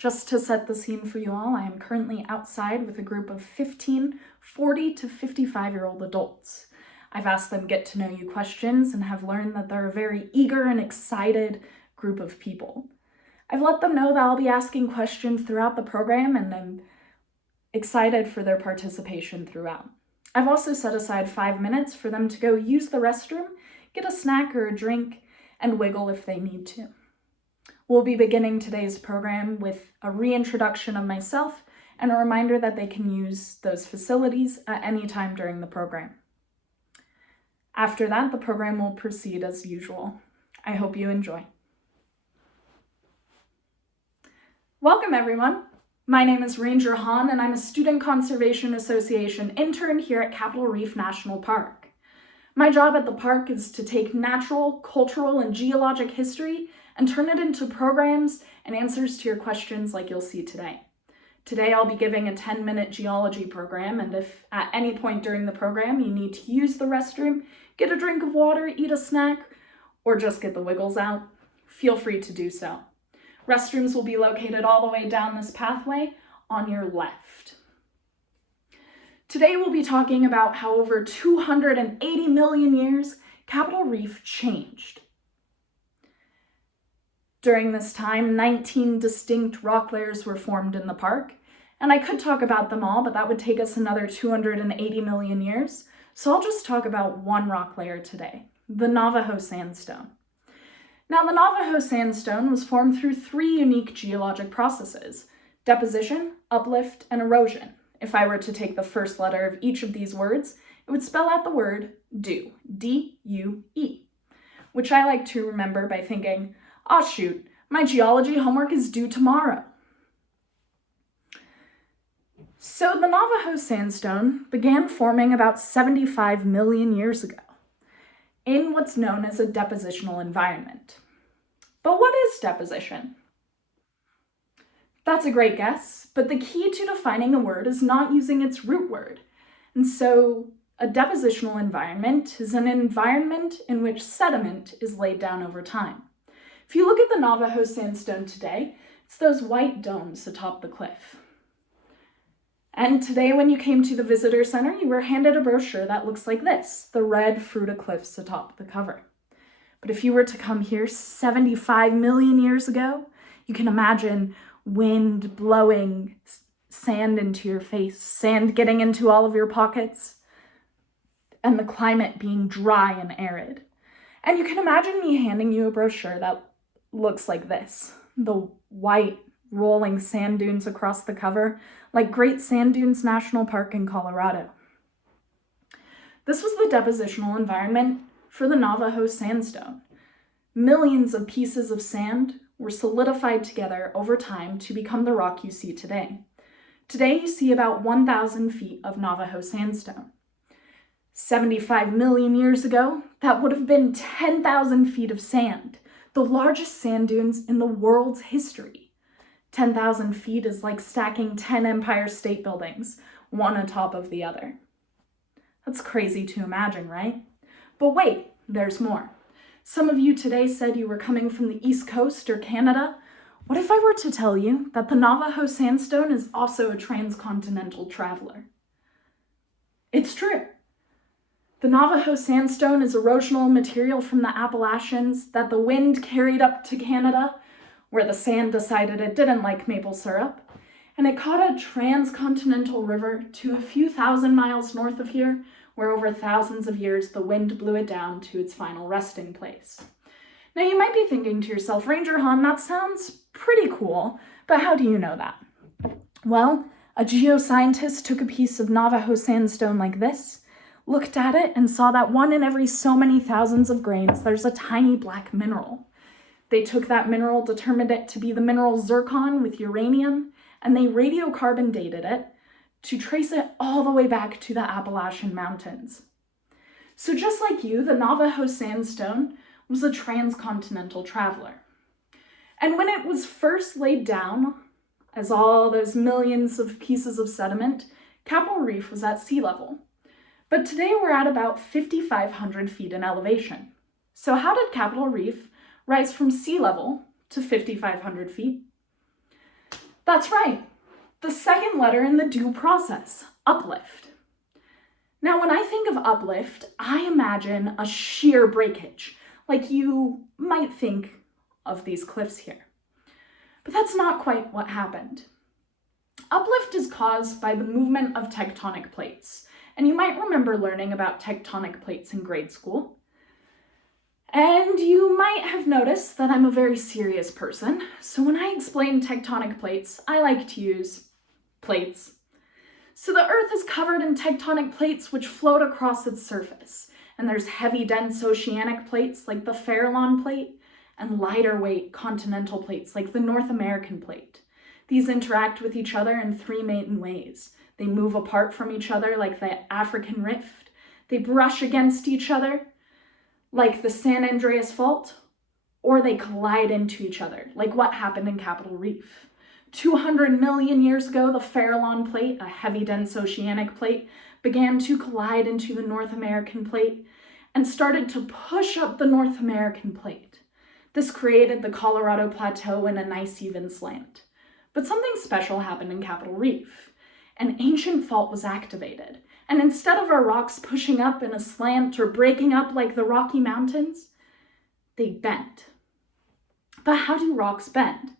just to set the scene for you all, I am currently outside with a group of 15 40 to 55-year-old adults. I've asked them get to know you questions and have learned that they're a very eager and excited group of people. I've let them know that I'll be asking questions throughout the program and I'm excited for their participation throughout. I've also set aside 5 minutes for them to go use the restroom, get a snack or a drink, and wiggle if they need to. We'll be beginning today's program with a reintroduction of myself and a reminder that they can use those facilities at any time during the program. After that, the program will proceed as usual. I hope you enjoy. Welcome, everyone. My name is Ranger Han, and I'm a Student Conservation Association intern here at Capitol Reef National Park. My job at the park is to take natural, cultural, and geologic history and turn it into programs and answers to your questions like you'll see today. Today I'll be giving a 10-minute geology program, and if at any point during the program you need to use the restroom, get a drink of water, eat a snack, or just get the wiggles out, feel free to do so. Restrooms will be located all the way down this pathway on your left. Today we'll be talking about how over 280 million years Capitol Reef changed. During this time, 19 distinct rock layers were formed in the park, and I could talk about them all, but that would take us another 280 million years, so I'll just talk about one rock layer today, the Navajo Sandstone. Now, the Navajo Sandstone was formed through 3 unique geologic processes: deposition, uplift, and erosion. If I were to take the first letter of each of these words, it would spell out the word DUE, D-U-E, which I like to remember by thinking, "Aw shoot, my geology homework is due tomorrow." So the Navajo Sandstone began forming about 75 million years ago in what's known as a depositional environment. But what is deposition? That's a great guess, but the key to defining a word is not using its root word. And so a depositional environment is an environment in which sediment is laid down over time. If you look at the Navajo Sandstone today, it's those white domes atop the cliff. And today when you came to the visitor center, you were handed a brochure that looks like this, the red Fruita cliffs atop the cover. But if you were to come here 75 million years ago, you can imagine wind blowing sand into your face, sand getting into all of your pockets, and the climate being dry and arid. And you can imagine me handing you a brochure that looks like this, the white rolling sand dunes across the cover, like Great Sand Dunes National Park in Colorado. This was the depositional environment for the Navajo Sandstone. Millions of pieces of sand were solidified together over time to become the rock you see today. Today you see about 1,000 feet of Navajo Sandstone. 75 million years ago, that would have been 10,000 feet of sand, the largest sand dunes in the world's history. 10,000 feet is like stacking 10 Empire State Buildings, one on top of the other. That's crazy to imagine, right? But wait, there's more. Some of you today said you were coming from the East Coast or Canada. What if I were to tell you that the Navajo Sandstone is also a transcontinental traveler? It's true. The Navajo Sandstone is erosional material from the Appalachians that the wind carried up to Canada, where the sand decided it didn't like maple syrup, and it caught a transcontinental river to a few thousand miles north of here, where over thousands of years the wind blew it down to its final resting place. Now you might be thinking to yourself, Ranger Han, that sounds pretty cool, but how do you know that? Well, a geoscientist took a piece of Navajo sandstone like this, looked at it, and saw that one in every so many thousands of grains, there's a tiny black mineral. They took that mineral, determined it to be the mineral zircon with uranium, and they radiocarbon dated it to trace it all the way back to the Appalachian Mountains. So just like you, the Navajo Sandstone was a transcontinental traveler. And when it was first laid down, as all those millions of pieces of sediment, Capitol Reef was at sea level. But today we're at about 5,500 feet in elevation. So how did Capitol Reef rise from sea level to 5,500 feet? That's right, the second letter in the due process, uplift. Now, when I think of uplift, I imagine a sheer breakage, like you might think of these cliffs here. But that's not quite what happened. Uplift is caused by the movement of tectonic plates, and you might remember learning about tectonic plates in grade school. And you might have noticed that I'm a very serious person, so when I explain tectonic plates, I like to use plates. So the Earth is covered in tectonic plates which float across its surface, and there's heavy, dense oceanic plates like the Farallon plate, and lighter weight continental plates like the North American plate. These interact with each other in three main ways. They move apart from each other like the African Rift, they brush against each other like the San Andreas Fault, or they collide into each other, like what happened in Capitol Reef. 200 million years ago, the Farallon plate, a heavy, dense oceanic plate, began to collide into the North American plate and started to push up the North American plate. This created the Colorado Plateau in a nice even slant. But something special happened in Capitol Reef. An ancient fault was activated, and instead of our rocks pushing up in a slant or breaking up like the Rocky Mountains, they bent. But how do rocks bend?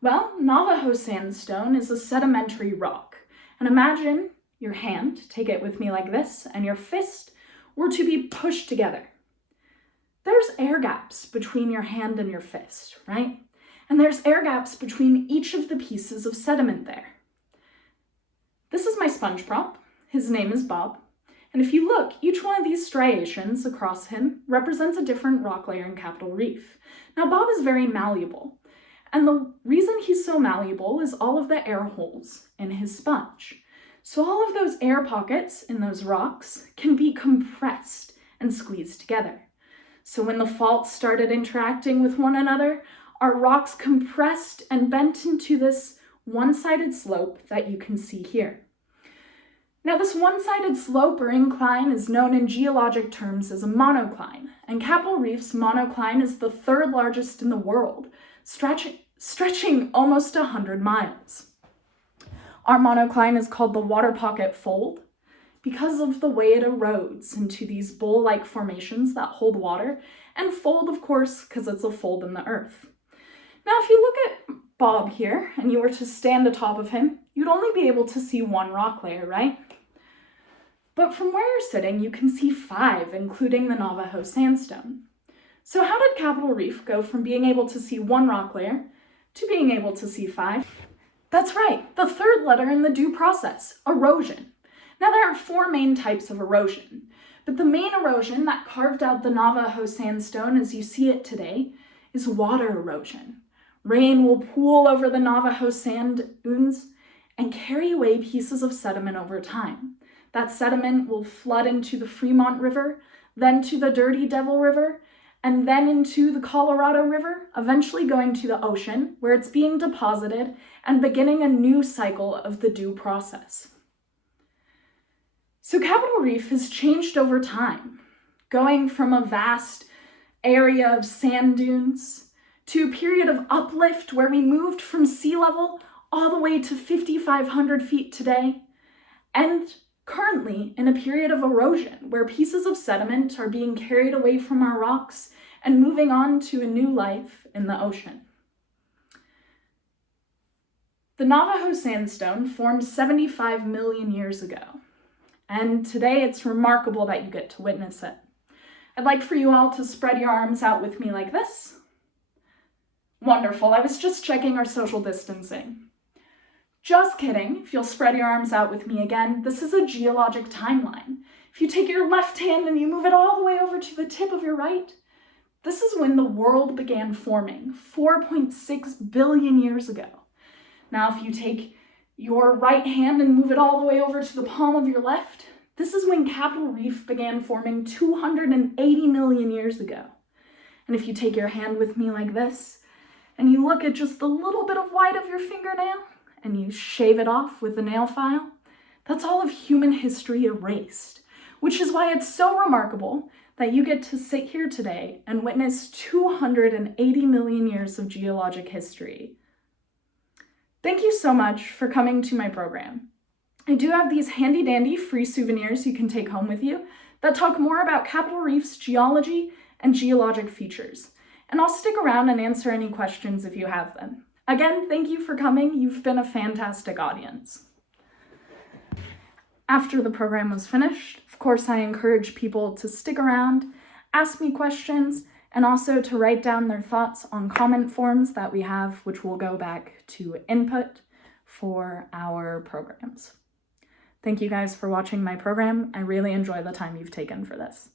Well, Navajo Sandstone is a sedimentary rock. And imagine your hand, take it with me like this, and your fist were to be pushed together. There's air gaps between your hand and your fist, right? And there's air gaps between each of the pieces of sediment there. This is my sponge prop. His name is Bob. And if you look, each one of these striations across him represents a different rock layer in Capitol Reef. Now, Bob is very malleable. And the reason he's so malleable is all of the air holes in his sponge. So all of those air pockets in those rocks can be compressed and squeezed together. So when the faults started interacting with one another, our rocks compressed and bent into this one-sided slope that you can see here. Now, this one-sided slope or incline is known in geologic terms as a monocline, and Capitol Reef's monocline is the third largest in the world, stretching almost 100 miles. Our monocline is called the water pocket fold because of the way it erodes into these bowl-like formations that hold water, and fold, of course, because it's a fold in the earth. Now, if you look at Bob here, and you were to stand atop of him, you'd only be able to see one rock layer, right? But from where you're sitting, you can see 5, including the Navajo Sandstone. So how did Capitol Reef go from being able to see one rock layer to being able to see 5? That's right, the third letter in the due process, erosion. Now, there are 4 main types of erosion, but the main erosion that carved out the Navajo Sandstone as you see it today is water erosion. Rain will pool over the Navajo sand dunes and carry away pieces of sediment over time. That sediment will flood into the Fremont River, then to the Dirty Devil River, and then into the Colorado River, eventually going to the ocean, where it's being deposited and beginning a new cycle of the due process. So Capitol Reef has changed over time, going from a vast area of sand dunes to a period of uplift where we moved from sea level all the way to 5,500 feet today, and currently in a period of erosion where pieces of sediment are being carried away from our rocks and moving on to a new life in the ocean. The Navajo Sandstone formed 75 million years ago, and today it's remarkable that you get to witness it. I'd like for you all to spread your arms out with me like this. Wonderful, I was just checking our social distancing. Just kidding, if you'll spread your arms out with me again, this is a geologic timeline. If you take your left hand and you move it all the way over to the tip of your right, this is when the world began forming, 4.6 billion years ago. Now, if you take your right hand and move it all the way over to the palm of your left, this is when Capitol Reef began forming 280 million years ago. And if you take your hand with me like this, and you look at just the little bit of white of your fingernail, and you shave it off with a nail file, that's all of human history erased, which is why it's so remarkable that you get to sit here today and witness 280 million years of geologic history. Thank you so much for coming to my program. I do have these handy-dandy free souvenirs you can take home with you that talk more about Capitol Reef's geology and geologic features. And I'll stick around and answer any questions if you have them. Again, thank you for coming. You've been a fantastic audience. After the program was finished, of course, I encourage people to stick around, ask me questions, and also to write down their thoughts on comment forms that we have, which will go back to input for our programs. Thank you guys for watching my program. I really enjoy the time you've taken for this.